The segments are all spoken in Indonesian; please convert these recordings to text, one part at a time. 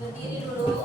Berdiri dulu.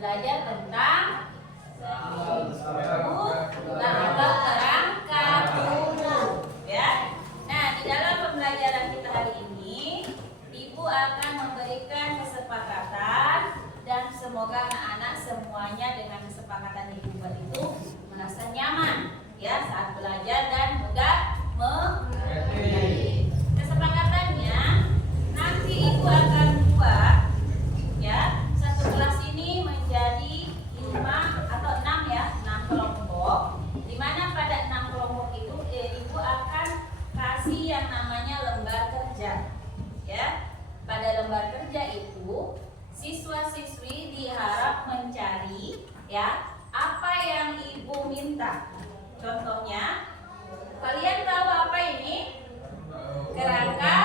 Belajar tentang kerangka tubuh, ya. Nah, di dalam pembelajaran kita hari ini, Ibu akan memberikan kesepakatan dan semoga anak-anak semuanya dengan kesepakatan Ibu buat itu merasa nyaman, ya, saat belajar dan mudah mengerti. Kesepakatannya nanti Ibu akan buat, ya, satu kelas ini menjadi meminta. Contohnya, kalian tahu apa ini? Kerangka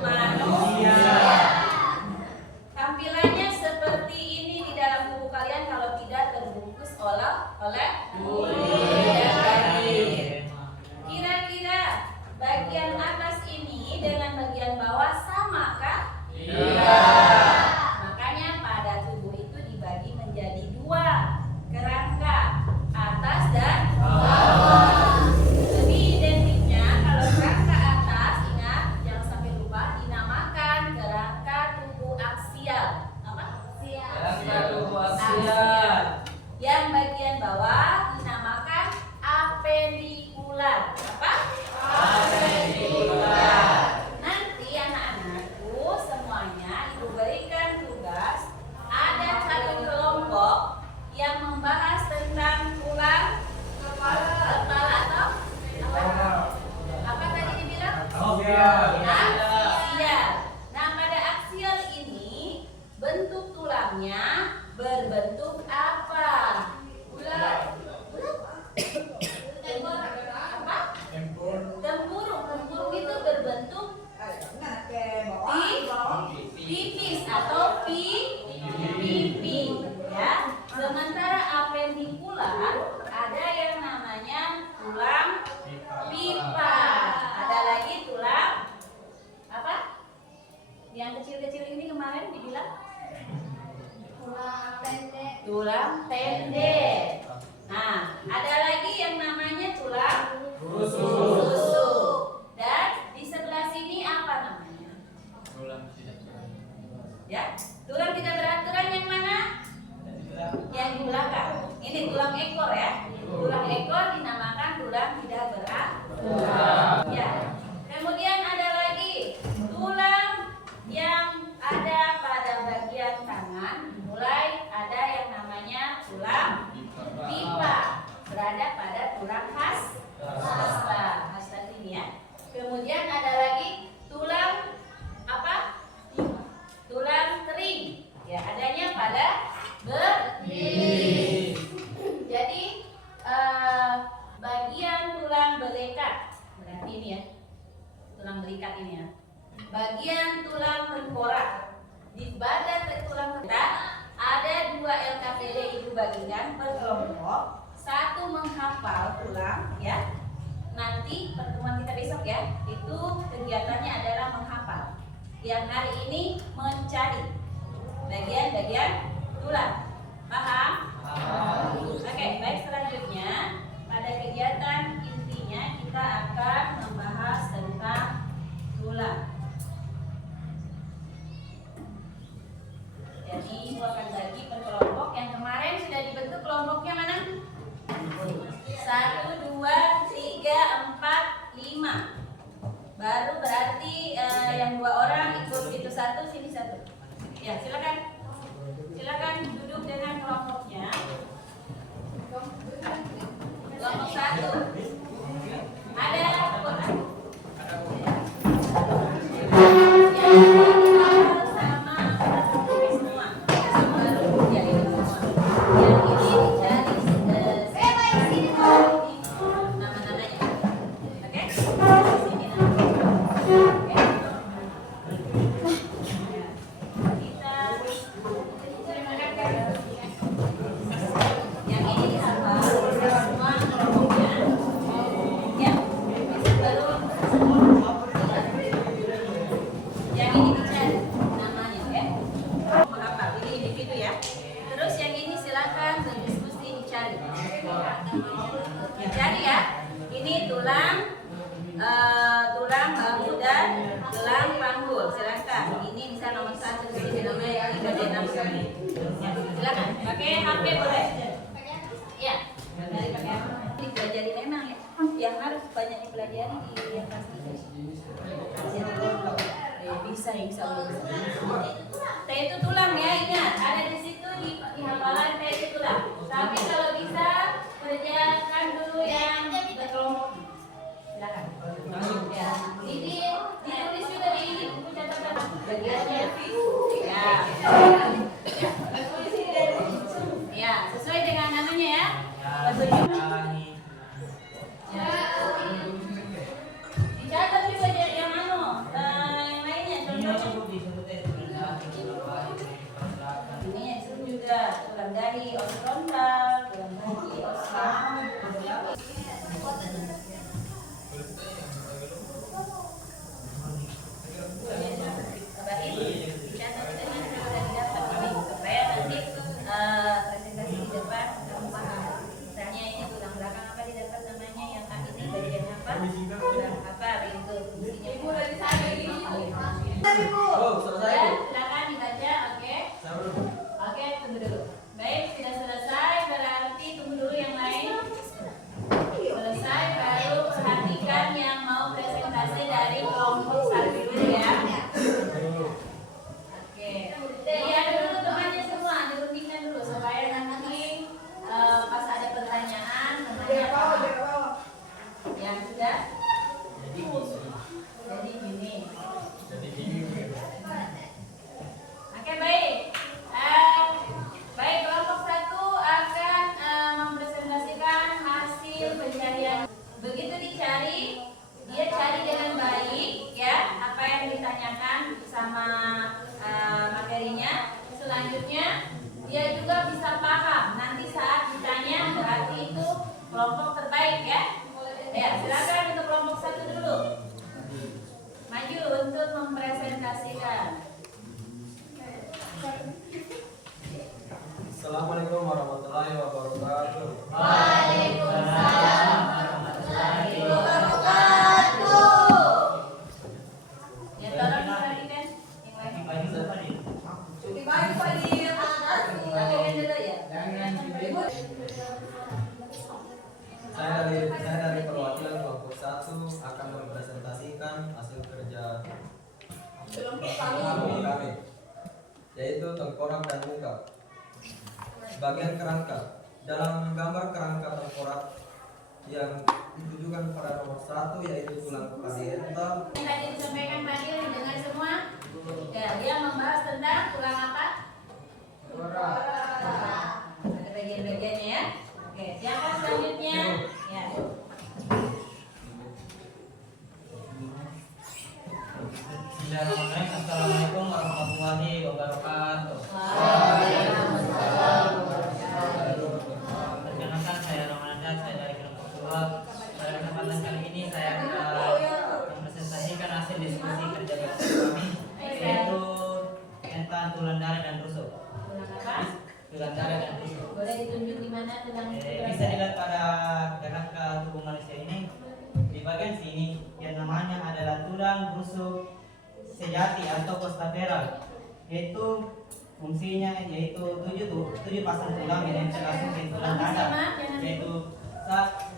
manusia. Tampilannya seperti ini di dalam buku kalian kalau tidak terbungkus oleh kulit. Kira-kira bagian atas ini dengan bagian bawah sama kah? Iya. Makanya pada tubuh itu dibagi menjadi dua, kerangka atas dan bawah. Lebih identiknya kalau kerangka atas, ingat jangan sampai lupa, dinamakan kerangka tubuh aksial. Apa? Kerangka tubuh aksial. Yang bagian bawah dinamakan apendikular. Apa? Apendikular. Nanti anak-anakku semuanya ibu berikan tugas. Ada satu kelompok yang membahas tentang tulang kepala atau apa tadi dibilang? Aksial. Nah, pada aksial ini bentuk tulangnya berbentuk apa? Bulat. Apa? Tempurung itu berbentuk tipis atau pipi, ya. Sementara apendikular ada yang namanya tulang pipa. Ada lagi tulang apa? Yang kecil-kecil ini kemarin dibilang tulang pendek. Nah, ada lagi yang namanya tulang rusuk. Dan di sebelah sini apa namanya? Ya, tulang tidak beraturan yang mana? Yang di belakang. Ini tulang ekor ya. Tulang ekor dinamakan tulang tidak beraturan. Ya. Kemudian ada lagi tulang yang ada pada bagian tangan. Mulai ada yang namanya tulang pipa, berada pada tulang hasta ini ya. Kemudian ada lagi tulang apa? Tulang kering. Ya, adanya pada betis. Jadi bagian tulang belikat, berarti ini ya, tulang belikat ini ya. Bagian tulang tengkorak. Di badan tulang kita ada 2 LKPD ibu bagikan per kelompok. Satu menghafal tulang ya. Nanti pertemuan kita besok ya, itu kegiatannya adalah menghafal. Yang hari ini mencari bagian-bagian tulang. Paham? Oke, baik, selanjutnya pada kegiatan intinya kita akan membahas tentang tulang. Jadi ibu akan bagi per kelompok. Yang kemarin sudah dibentuk kelompoknya mana? 1, 2, 3, 4, 5. Baru berarti yang 2 orang ikut itu 1, sini 1. Ya, silakan. Silakan duduk dengan kelompoknya. Kelompok 1. Ada kotak. Dicari ya. Ini tulang bahu dan tulang panggul. Silakan. Ini bisa nomor 1 di sini namanya yang bagian apa? Ya, silakan. Pakai HP boleh. Ya. Dari pakai HP. Dipelajari memang ya. Yang harus banyak dipelajari di yang pasti. Bisa insya Allah. T itu tulang ya, ingat. Ada di situ di hafalan T itu tulang. Tapi kalau bisa kerjakan dulu yang berkelompok. Silakan. Ya. Ini ditulis juga di buku catatan bagiannya. Ya. Ya, sesuai dengan namanya ya. Oh, selesai. Ya, silakan dibaca. Oke. Oke, tunggu dulu. Baik, sudah selesai. Berarti tunggu dulu yang lain. Selesai, baru perhatikan yang mau presentasi dari kelompok 1 dulu ya. Oke. Lihat dulu temannya semua, dirundingkan dulu supaya nanti pas ada pertanyaan temannya paham. Yang sudah? Jadi gini. Oke, baik. Baik, kelompok 1 akan mempresentasikan hasil pencarian. Begitu dicari, dia cari dengan baik ya apa yang ditanyakan sama materinya. Selanjutnya dia juga bisa paham nanti saat ditanya, berarti itu kelompok terbaik ya. Ya, silakan untuk kelompok 1 dulu. Maju untuk mempresentasikan. Assalamualaikum warahmatullahi wabarakatuh. Waalaikumsalam warahmatullahi wabarakatuh. Ya, tolong diperhatikan yang lain. Perhatikan dulu ya. Saya dari perwakilan kelompok 1 akan mempresentasikan hasil kerja kelompok kami, yaitu tengkorak dan muka. Bagian kerangka. Dalam gambar kerangka tengkorak yang ditujukan pada nomor 1 yaitu tulang parietal. Yang tadi disampaikan Fadil dengar semua. Ya, dia membahas tentang tulang apa? Ada bagian-bagiannya ya. Oke, siapa selanjutnya? Ya. Bismillahirrahmanirrahim. Assalamualaikum warahmatullahi wabarakatuh. Waalaikumsalam. Perkenalkan, saya Ramananda, saya dari kelompok 2. Pada kesempatan kali ini saya akan mempresentasikan hasil diskusi kerja bakti kami, yaitu tentang tulang darah dan rusuk. Tulang apa? Tulang darah dan rusuk. Boleh ditunjuk di mana tulang itu? Bisa dilihat pada kerangka tubuh manusia ini. Di bagian sini yang namanya adalah tulang rusuk sejati atau costa feral, yaitu fungsinya yaitu 7 pasang tulang yang menempel langsung di tulang dada, yaitu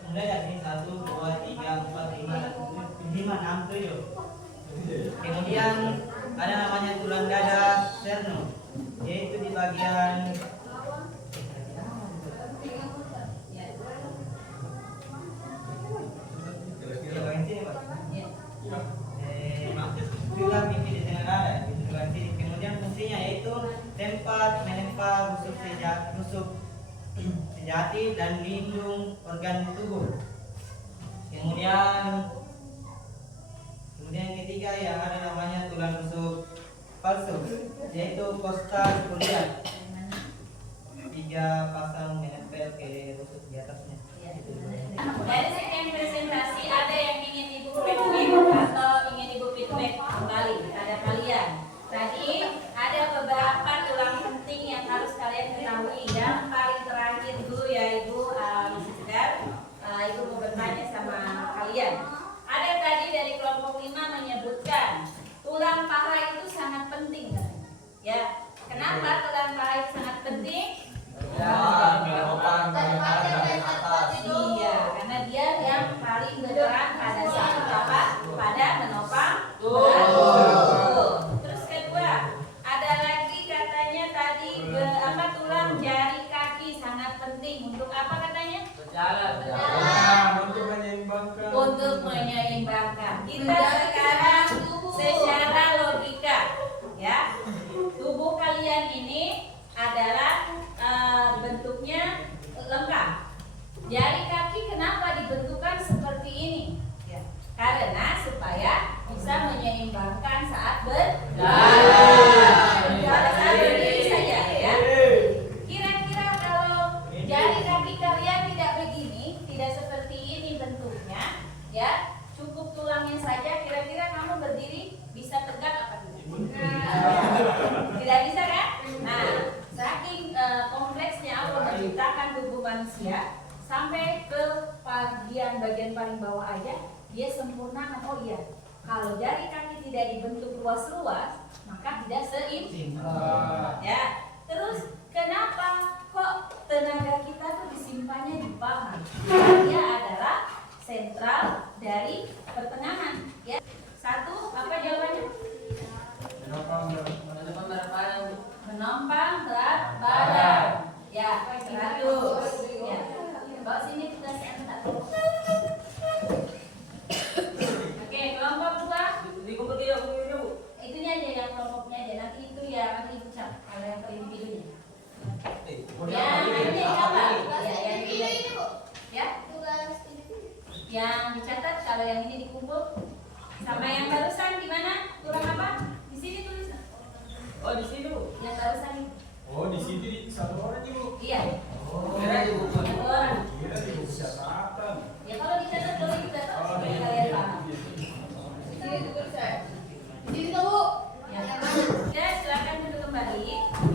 mulai dari sini 1, 2, 3, 4, 5, 6, 7. Kemudian ada namanya tulang dada sternum, yaitu di bagian tulang pipi di tengah dada. Kemudian fungsinya yaitu tempat menempel rusuk sejati dan lindung organ tubuh. Kemudian yang ketiga yang ada namanya tulang rusuk palsu, yaitu costa sculeus. 3 pasang menempel ke rusuk di atasnya. Dari sekian presentasi ada yang ingin Ibu feedback atau ingin Ibu feedback kembali kepada kalian. Tadi ada beberapa tulang penting yang harus kalian ketahui. Yang paling terakhir dulu ya Ibu Sekedar, Ibu mau bertanya sama kalian. Ada tadi dari kelompok 5 menyebutkan tulang paha itu sangat penting. Ya, kenapa tulang paha itu sangat penting? Iya, karena dia yang paling berperan pada saat apa? Pada menopang tubuh. Terus kedua, ada lagi katanya tadi tulang jari kaki sangat penting untuk apa katanya? Untuk menyeimbangkan. Kita sekarang secara logika, ya, tubuh kalian ini adalah bentuknya lengkap. Jari kaki kenapa dibentukkan seperti ini? Ya, karena supaya bisa menyeimbangkan saat berjalan. Saat berdiri saja, ya. Kira-kira kalau jari kaki kalian tidak begini, tidak seperti ini bentuknya, ya, cukup tulangnya saja. Kira-kira kamu berdiri bisa tegak apa tidak? Tidak bisa kan? Nah, saking kompleksnya Allah menciptakan tubuh manusia, sampai ke bagian paling bawah aja dia sempurna. Oh iya, Kalau jari kaki tidak dibentuk luas-luas, maka tidak seimbang. Ya. Terus kenapa kok tenaga kita tuh disimpannya di paha? Dia adalah sentral dari pertengahan. Ya. Satu, apa jawabannya? Menopang berat badan. Ya, 100. Ya. Bawa sini kita sebentar. Oke, kelompok 2. Itunya aja yang kelompoknya aja. Nanti itu ya nanti ibu cap. Kalau yang per individunya. Yang ini apa? Ya, yang ini. Ya. Yang dicatat kalau yang ini dikumpul. Sama yang barusan di mana? Tulang apa? Di sini tulis. Oh, di sini, Bu. Yang barusan ini. Oh, di sini satu orang, Ibu. Iya. Oh, kira di buku. Satu orang. Kira di buku catatan. Ya kalau dicatat boleh dicatat supaya kalian paham. Ya. Oke, silakan duduk kembali.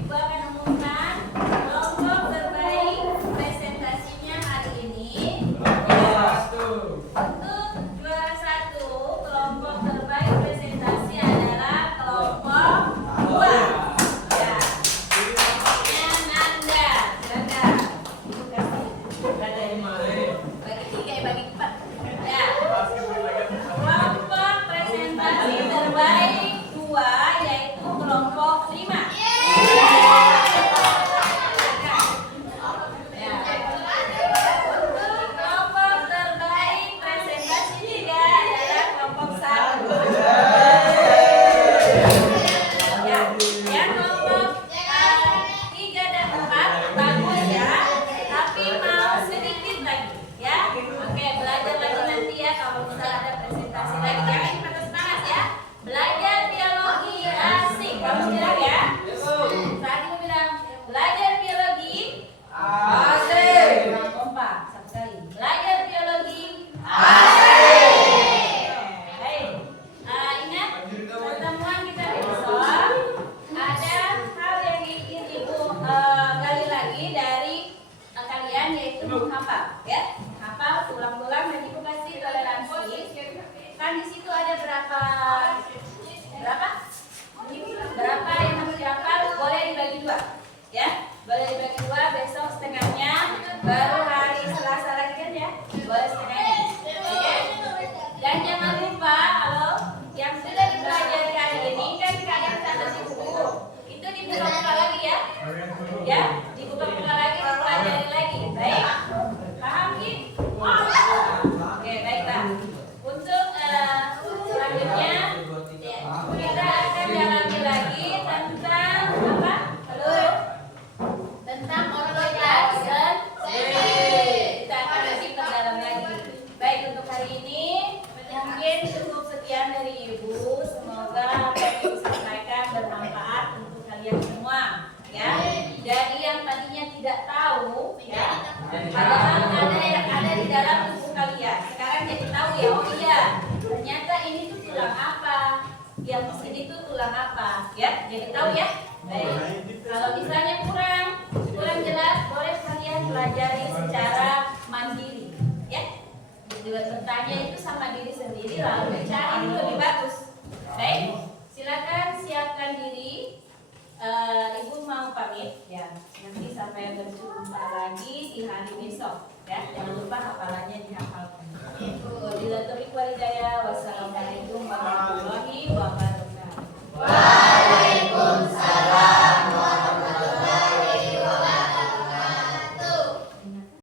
Ibu akan umumkan kelompok terbaik presentasinya hari ini. Untuk juara 1, kelompok terbaik presentasi adalah kelompok 2. Ya. Kelompoknya Nanda. Silakan. Ibu kasih. Bagi 3 bagi 4. Ya. Kelompok presentasi terbaik 2 yaitu kelompok 5. Ya. Untuk kelompok terbaik presentasi 3 adalah kelompok 1. Ya, yang kelompok 3 dan 4 bagus ya, tapi mau sedikit lagi ya. Oke, belajar lagi nanti ya kalau misalnya ada presentasi lagi. Jangan patah semangat ya. Belajar biologi asik. Kamu bilang ya. Tadi mau bilang belajar biologi asik. Kompak satu kali. Belajar biologi asik. Baik. Ingat pertemuan kita besok ada hal yang ingin ibu gali lagi dari kalian yaitu menghafal ya. Hafal ulang-ulang dan ibu kasih toleransi. Kan di situ ada berapa yang harus dihafal, boleh dibagi 2 ya, boleh dibagi 2, besok setengahnya, baru hari Selasa lagi kan ya, boleh setengahnya. Oke? Dan jangan lupa halo yang sudah dipelajari hari ini kan kalian catat di buku itu dibuka-buka lagi ya, dibuka-buka lagi, dipelajari lagi. Baik, paham Ki? Oke, baiklah. Untuk selanjutnya kita akan dalami lagi tentang apa? Halo? Tentang otoritas kita akan lebih terdalam lagi. Baik, untuk hari ini mungkin cukup sekian dari ibu. Semoga apa yang ibu sampaikan bermanfaat untuk kalian semua ya. Jadi yang tadinya tidak tahu ya, ada yang ada di dalam buku kalian. Sekarang jadi tahu ya. Oh iya, ternyata ini tuh tulang apa, yang di sini tuh tulang apa ya. Jadi tahu ya. Baik. Kalau misalnya kurang jelas, boleh kalian pelajari secara mandiri ya. Bertanya itu sama diri sendiri lalu mencari itu lebih bagus. Baik, silakan siapkan diri. Ibu mau pamit ya. Nanti sampai berjumpa lagi di hari besok ya. Jangan lupa hafalannya dihafalkan. Wabillahi taufiq wal hidayah. Wassalamualaikum warahmatullahi wabarakatuh.